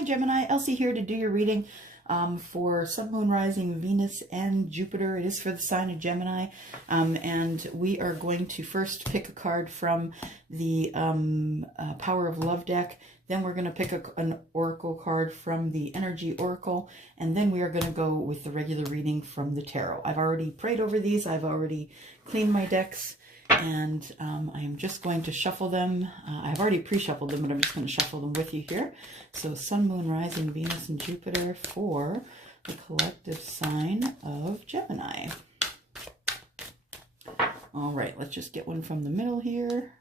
Hi Gemini, Elsie here to do your reading for Sun, Moon, Rising, Venus, and Jupiter. It is for the sign of Gemini, and we are going to first pick a card from the Power of Love deck. Then we're going to pick an oracle card from the Energy Oracle, and then we are going to go with the regular reading from the Tarot. I've already prayed over these. I've already cleaned my decks, and I am just going to shuffle them. I've already pre-shuffled them, but I'm just going to shuffle them with you here. So Sun, Moon, Rising, Venus, and Jupiter for the collective sign of Gemini. All right, let's just get one from the middle here.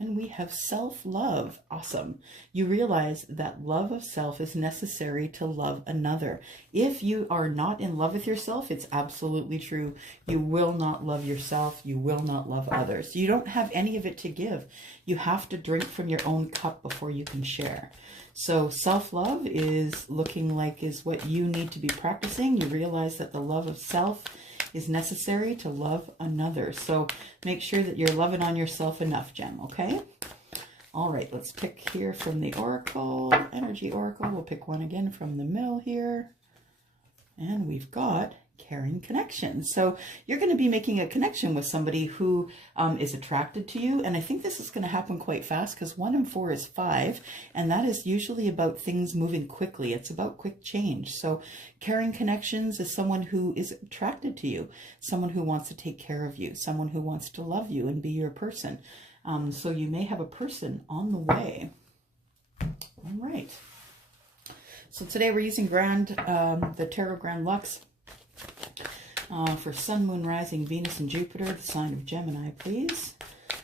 And we have self-love. Awesome. You realize that love of self is necessary to love another. If you are not in love with yourself, it's absolutely true. You will not love yourself. You will not love others. You don't have any of it to give. You have to drink from your own cup before you can share. So self-love is looking like is what you need to be practicing. You realize that the love of self is necessary to love another. So make sure that you're loving on yourself enough, Gem, okay? All right, let's pick here from the Oracle, Energy Oracle. We'll pick one again from the middle here. And we've got caring connection. So you're going to be making a connection with somebody who is attracted to you. And I think this is going to happen quite fast because 1 and 4 is 5. And that is usually about things moving quickly. It's about quick change. So caring connections is someone who is attracted to you, someone who wants to take care of you, someone who wants to love you and be your person. So you may have a person on the way. All right. So today we're using the Tarot Grand Lux. For Sun, Moon, Rising, Venus, and Jupiter, the sign of Gemini, please.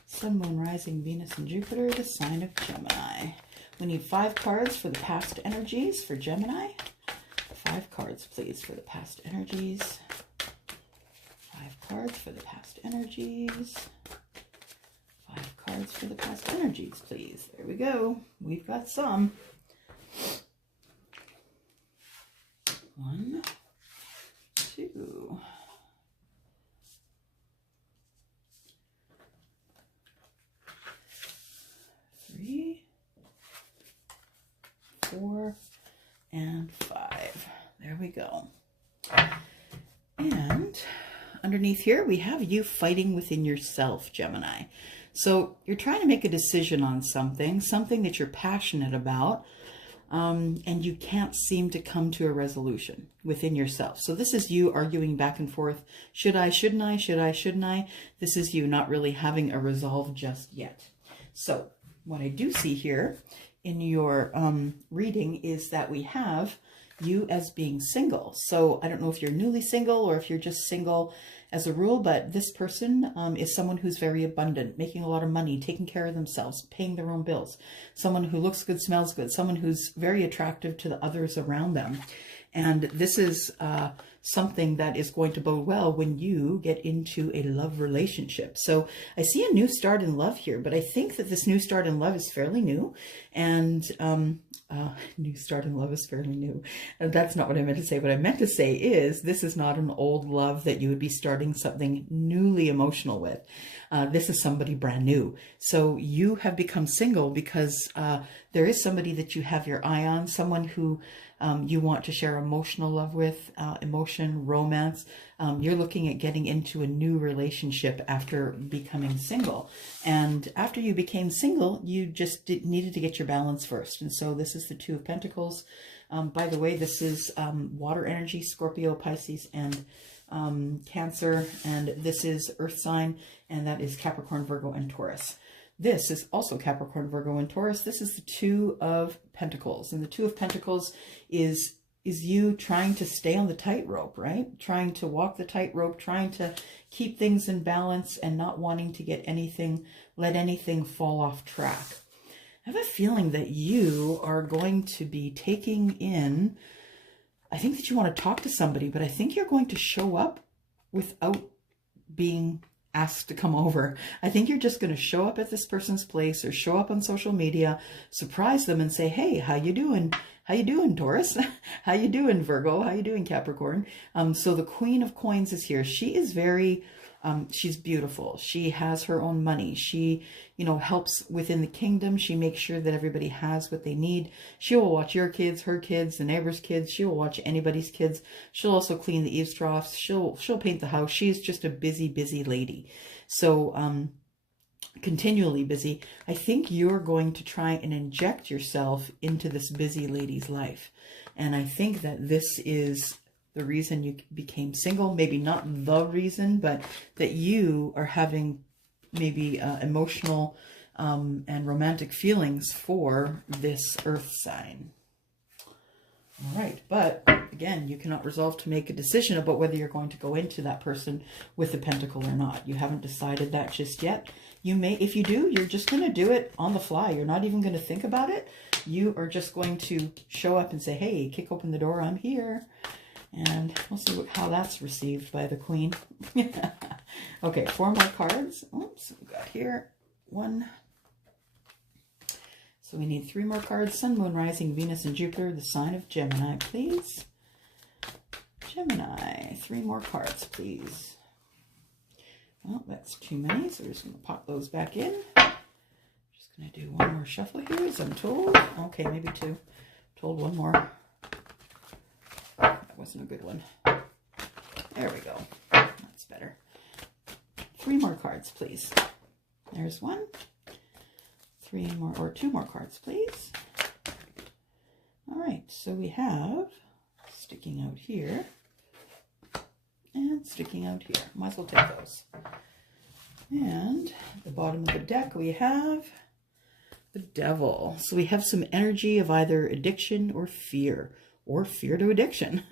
Sun, Moon, Rising, Venus, and Jupiter, the sign of Gemini. We need 5 cards for the past energies for Gemini. 5 cards, please, for the past energies. 5 cards for the past energies. 5 cards for the past energies, please. There we go. We've got some. 1, 2, 3, 4, and 5. There we go. And underneath here, we have you fighting within yourself, Gemini. So you're trying to make a decision on something that you're passionate about, and you can't seem to come to a resolution within yourself. So this is you arguing back and forth. Should I, shouldn't I, should I, shouldn't I? This is you not really having a resolve just yet. So what I do see here in your reading is that we have you as being single. So I don't know if you're newly single or if you're just single as a rule, but this person is someone who's very abundant, making a lot of money, taking care of themselves, paying their own bills, someone who looks good, smells good, someone who's very attractive to the others around them. And this is something that is going to bode well when you get into a love relationship. So I see a new start in love here, but I think that this new start in love is fairly new. And new start in love is fairly new. That's not what I meant to say. What I meant to say is this is not an old love that you would be starting something newly emotional with. This is somebody brand new. So you have become single because there is somebody that you have your eye on, someone who you want to share emotional love with, emotion, romance. You're looking at getting into a new relationship after becoming single. And after you became single, you just needed to get your balance first. And so this is the 2 of Pentacles. By the way, this is water energy, Scorpio, Pisces, and Cancer. And this is Earth sign, and that is Capricorn, Virgo, and Taurus. This is also Capricorn, Virgo, and Taurus. This is the 2 of Pentacles. And the 2 of Pentacles is you trying to stay on the tightrope, right? Trying to walk the tightrope, trying to keep things in balance and not wanting to let anything fall off track. I have a feeling that you are going to be taking in, I think that you want to talk to somebody, but I think you're going to show up without being asked to come over. I think you're just going to show up at this person's place or show up on social media, surprise them and say, hey, how you doing? How you doing, Taurus? How you doing, Virgo? How you doing, Capricorn? So the Queen of Coins is here. She is very She's beautiful. She has her own money. She, you know, helps within the kingdom. She makes sure that everybody has what they need. She will watch your kids, her kids, the neighbor's kids. She will watch anybody's kids. She'll also clean the eaves troughs. She'll paint the house. She's just a busy, busy lady. So, continually busy. I think you're going to try and inject yourself into this busy lady's life. And I think that this is the reason you became single. Maybe not the reason, but that you are having maybe emotional and romantic feelings for this earth sign. All right, but again, you cannot resolve to make a decision about whether you're going to go into that person with the pentacle or not. You haven't decided that just yet. You may, if you do, you're just going to do it on the fly. You're not even going to think about it. You are just going to show up and say, hey, kick open the door, I'm here. And we'll see how that's received by the queen. Okay, 4 more cards. Oops, we got here 1. So we need 3 more cards. Sun, Moon, Rising, Venus, and Jupiter. The sign of Gemini, please. Gemini, 3 more cards, please. Well, that's too many, so we're just going to pop those back in. Just going to do 1 more shuffle here, as I'm told. Okay, maybe 2. I'm told 1 more. That wasn't a good one. There we go. That's better. 3 more cards, please. There's 1. 3 more, or 2 more cards, please. All right, so we have sticking out here and sticking out here. Might as well take those. And at the bottom of the deck, we have the Devil. So we have some energy of either addiction or fear to addiction.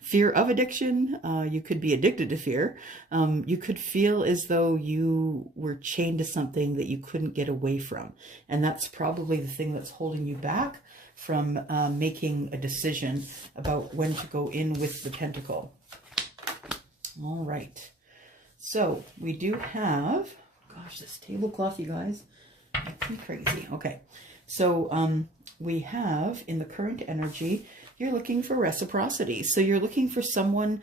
Fear of addiction. You could be addicted to fear. You could feel as though you were chained to something that you couldn't get away from. And that's probably the thing that's holding you back from making a decision about when to go in with the pentacle. All right. So we do have, gosh, this tablecloth, you guys, makes me crazy. Okay. So we have in the current energy, you're looking for reciprocity. So you're looking for someone,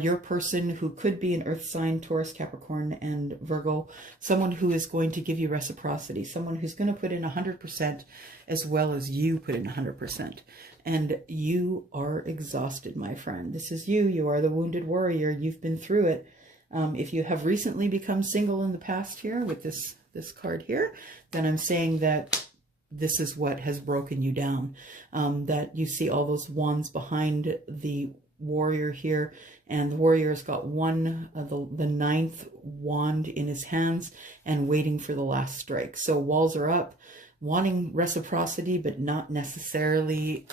your person who could be an earth sign, Taurus, Capricorn, and Virgo, someone who is going to give you reciprocity, someone who's going to put in 100% as well as you put in 100%. And you are exhausted, my friend. This is you. You are the wounded warrior. You've been through it. If you have recently become single in the past here with this card here, then I'm saying that this is what has broken you down. That you see all those wands behind the warrior here, and the warrior's got one, the 9th wand in his hands and waiting for the last strike. So walls are up, wanting reciprocity, but not necessarily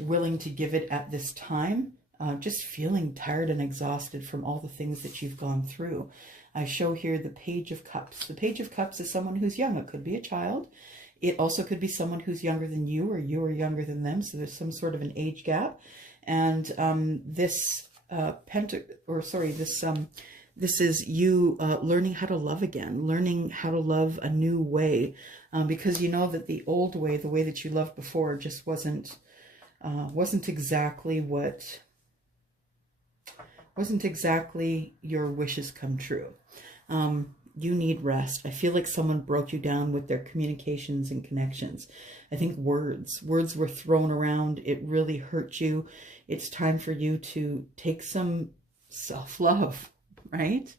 willing to give it at this time. Just feeling tired and exhausted from all the things that you've gone through. I show here the Page of Cups. The Page of Cups is someone who's young. It could be a child. It also could be someone who's younger than you, or you are younger than them. So there's some sort of an age gap. And this this is you learning how to love again, learning how to love a new way, because you know that the old way, the way that you loved before, just wasn't exactly your wishes come true. You need rest. I feel like someone broke you down with their communications and connections. I think words were thrown around. It really hurt you. It's time for you to take some self-love, right?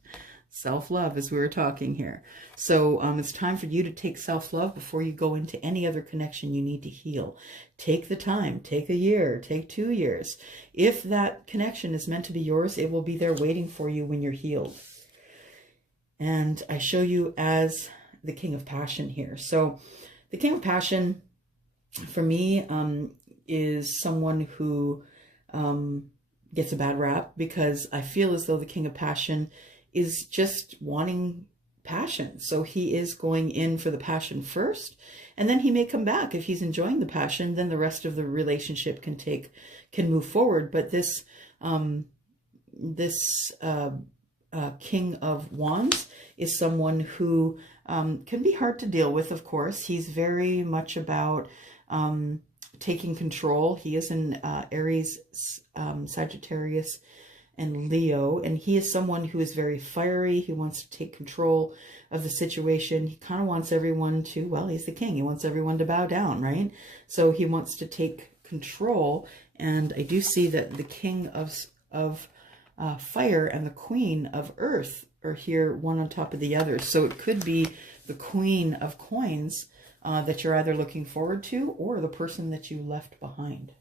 Self-love, as we were talking here. So it's time for you to take self-love before you go into any other connection you need to heal. Take the time. Take a year. Take 2 years. If that connection is meant to be yours, it will be there waiting for you when you're healed. And I show you as the King of Passion here. So the King of Passion, for me, is someone who gets a bad rap, because I feel as though the King of Passion is just wanting passion. So he is going in for the passion first, and then he may come back. If he's enjoying the passion, then the rest of the relationship can move forward. But this King of Wands is someone who can be hard to deal with, of course. He's very much about taking control. He is in Aries, Sagittarius, and Leo, and he is someone who is very fiery. He wants to take control of the situation. He kind of wants everyone to, well, he's the king. He wants everyone to bow down, right? So he wants to take control. And I do see that the king of fire and the queen of earth are here, one on top of the other. So it could be the queen of coins that you're either looking forward to, or the person that you left behind.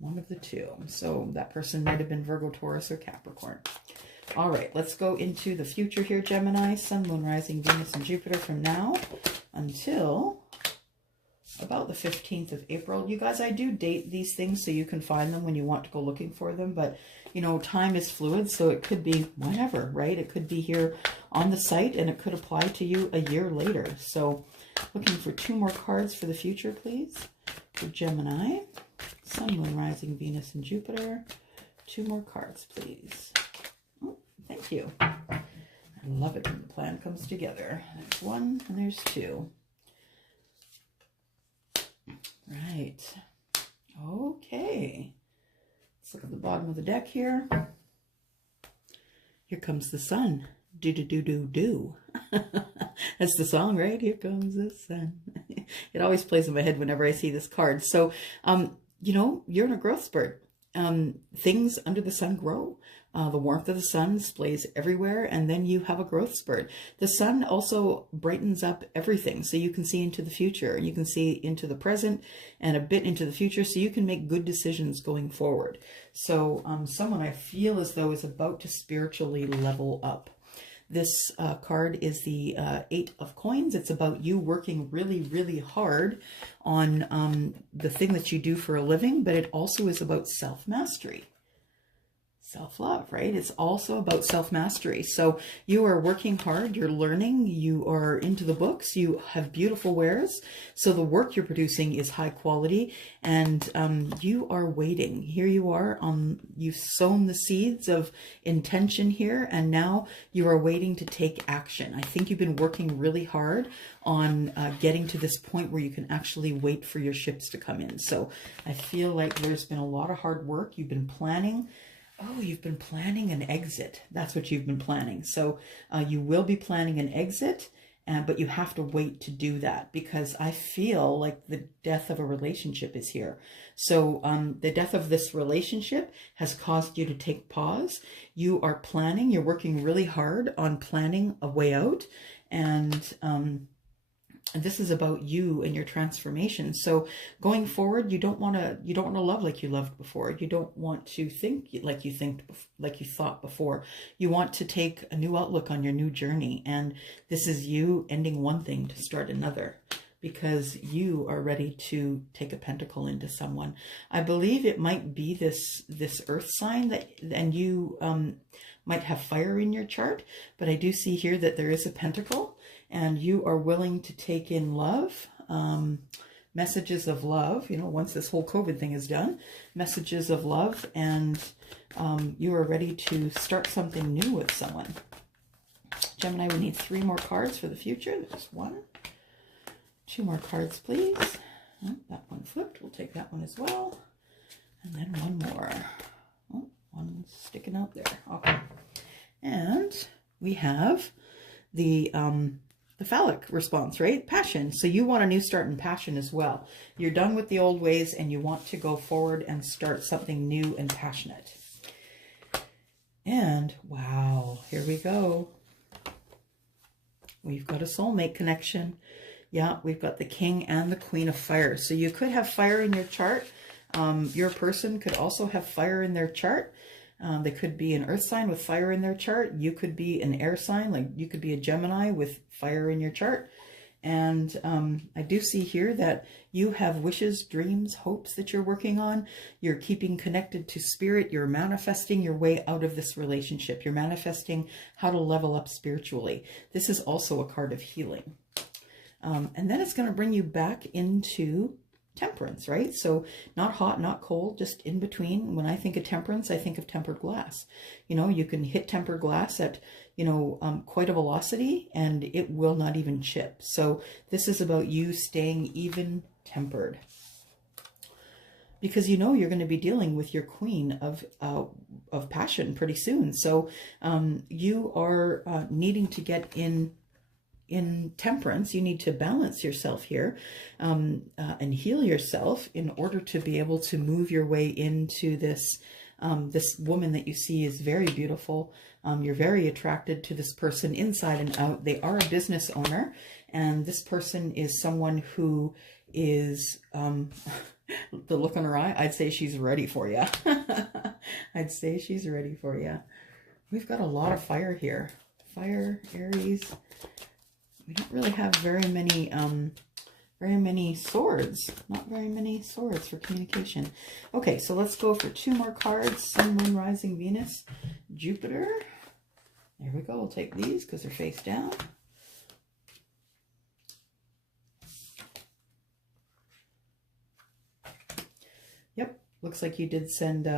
One of the two. So that person might have been Virgo, Taurus, or Capricorn. All right, let's go into the future here, Gemini. Sun, Moon, Rising, Venus, and Jupiter from now until about the 15th of April. You guys, I do date these things so you can find them when you want to go looking for them. But, you know, time is fluid, so it could be whenever, right? It could be here on the site, and it could apply to you a year later. So looking for 2 more cards for the future, please, for Gemini. Sun, Moon, Rising, Venus, and Jupiter. 2 more cards, please. Oh, thank you. I love it when the plan comes together. There's 1 and there's 2. Right. Okay. Let's look at the bottom of the deck here. Here comes the sun. Do-do-do-do-do. That's the song, right? Here comes the sun. It always plays in my head whenever I see this card. So, you know, you're in a growth spurt. Things under the sun grow. The warmth of the sun displays everywhere, and then you have a growth spurt. The sun also brightens up everything, so you can see into the future. You can see into the present and a bit into the future, so you can make good decisions going forward. So someone I feel as though is about to spiritually level up. This card is the 8 of coins. It's about you working really, really hard on the thing that you do for a living, but it also is about self-mastery. Self-love, right? It's also about self-mastery. So you are working hard, you're learning, you are into the books, you have beautiful wares. So the work you're producing is high quality, and you are waiting. Here you are, you've sown the seeds of intention here, and now you are waiting to take action. I think you've been working really hard on getting to this point where you can actually wait for your ships to come in. So I feel like there's been a lot of hard work. You've been planning. Oh, you've been planning an exit. That's what you've been planning. So you will be planning an exit, but you have to wait to do that, because I feel like the death of a relationship is here. So the death of this relationship has caused you to take pause. You are planning. You're working really hard on planning a way out, and this is about you and your transformation. So going forward, you don't want to love like you loved before. You don't want to think like you thought before. You want to take a new outlook on your new journey. And this is you ending one thing to start another, because you are ready to take a pentacle into someone. I believe it might be this earth sign and you might have fire in your chart, but I do see here that there is a pentacle, and you are willing to take in love, messages of love, you know, once this whole COVID thing is done, messages of love, and you are ready to start something new with someone. Gemini, we need 3 more cards for the future. There's 1. 2 more cards, please. Oh, that one flipped. We'll take that one as well. And then 1 more. Oh, one's sticking out there. Okay. And we have the phallic response, right? Passion. So you want a new start in passion as well. You're done with the old ways and you want to go forward and start something new and passionate. And wow, here we go. We've got a soulmate connection. Yeah, we've got the king and the queen of fire. So you could have fire in your chart. Your person could also have fire in their chart. They could be an earth sign with fire in their chart. You could be an air sign, like you could be a Gemini with fire in your chart. And I do see here that you have wishes, dreams, hopes that you're working on. You're keeping connected to spirit. You're manifesting your way out of this relationship. You're manifesting how to level up spiritually. This is also a card of healing. And then it's going to bring you back into temperance, right? So not hot, not cold, just in between. When I think of temperance, I think of tempered glass. You know, you can hit tempered glass at, you know, quite a velocity and it will not even chip. So this is about you staying even tempered. because you know you're going to be dealing with your queen of passion pretty soon. So you are needing to get in temperance. You need to balance yourself here and heal yourself in order to be able to move your way into this. This woman that you see is very beautiful. You're very attracted to this person inside and out. They are a business owner, and this person is someone who is, the look on her eye, I'd say she's ready for you. I'd say she's ready for you. We've got a lot of fire here. Fire, Aries. We don't really have very many swords. Not very many swords for communication. Okay, so let's go for 2 more cards. Sun, Moon, Rising, Venus, Jupiter. There we go. We'll take these because they're face down. Yep, looks like you did send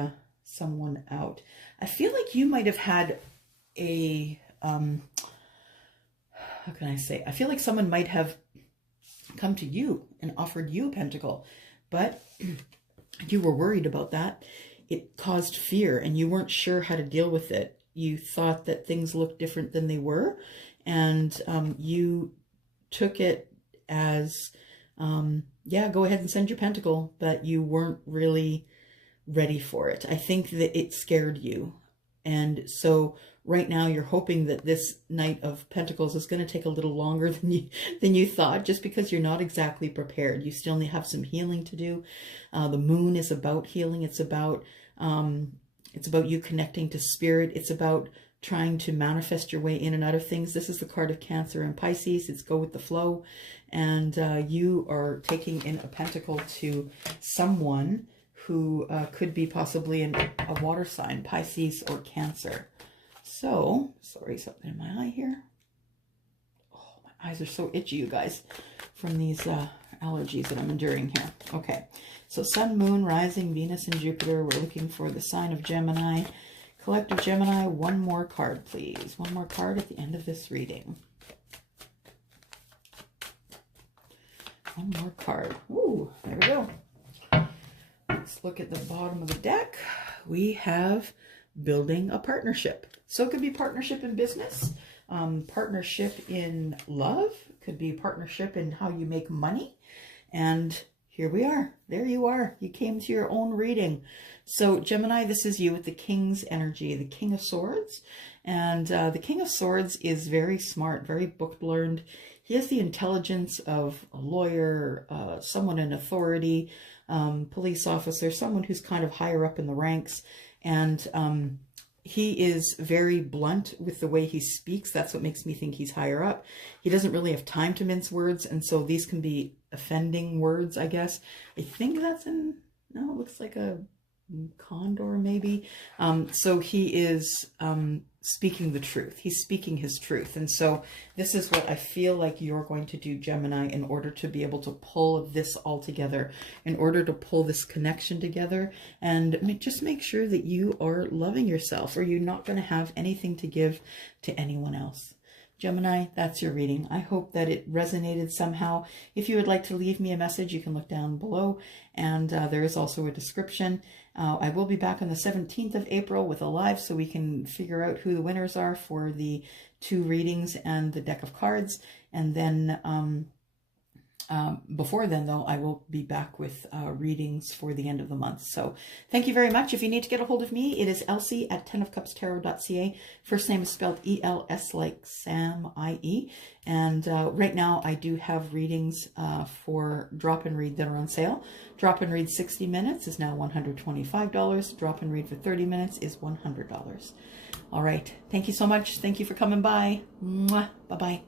someone out. I feel like you might have had a, how can I say? I feel like someone might have come to you and offered you a pentacle, but you were worried about that. It caused fear and you weren't sure how to deal with it. You thought that things looked different than they were, and you took it as, yeah, go ahead and send your pentacle, but you weren't really ready for it. I think that it scared you. And so right now you're hoping that this Knight of Pentacles is going to take a little longer than you thought, just because you're not exactly prepared. You still have some healing to do. The moon is about healing. It's about you connecting to spirit. It's about trying to manifest your way in and out of things. This is the card of Cancer and Pisces. It's go with the flow. And you are taking in a pentacle to someone who could be possibly a water sign, Pisces or Cancer. So, sorry, something in my eye here. Oh, my eyes are so itchy, you guys, from these allergies that I'm enduring here. Okay, so Sun, Moon, Rising, Venus, and Jupiter. We're looking for the sign of Gemini. Collective Gemini, 1 more card, please. 1 more card at the end of this reading. 1 more card. Ooh, there we go. Let's look at the bottom of the deck. We have building a partnership. So it could be partnership in business, partnership in love, could be partnership in how you make money. And here we are. There you are. You came to your own reading. So Gemini, this is you with the King's energy, the King of Swords. And the King of Swords is very smart, very book-learned. He has the intelligence of a lawyer, someone in authority, police officer, someone who's kind of higher up in the ranks. And he is very blunt with the way he speaks. That's what makes me think he's higher up. He doesn't really have time to mince words. And so these can be offending words, I guess. I think that's no, it looks like a condor maybe. So he is speaking the truth. He's speaking his truth. And so this is what I feel like you're going to do, Gemini, in order to be able to pull this all together, in order to pull this connection together, and just make sure that you are loving yourself, or you're not going to have anything to give to anyone else. Gemini, that's your reading. I hope that it resonated somehow. If you would like to leave me a message, you can look down below, and there is also a description. I will be back on the 17th of April with a live, so we can figure out who the winners are for the 2 readings and the deck of cards. And then before then, though, I will be back with readings for the end of the month. So thank you very much. If you need to get a hold of me, it is Elsie@tenofcupstarot.ca. First name is spelled E-L-S like Sam, I-E. And right now I do have readings for Drop and Read that are on sale. Drop and Read 60 minutes is now $125. Drop and Read for 30 minutes is $100. All right. Thank you so much. Thank you for coming by. Mwah. Bye-bye.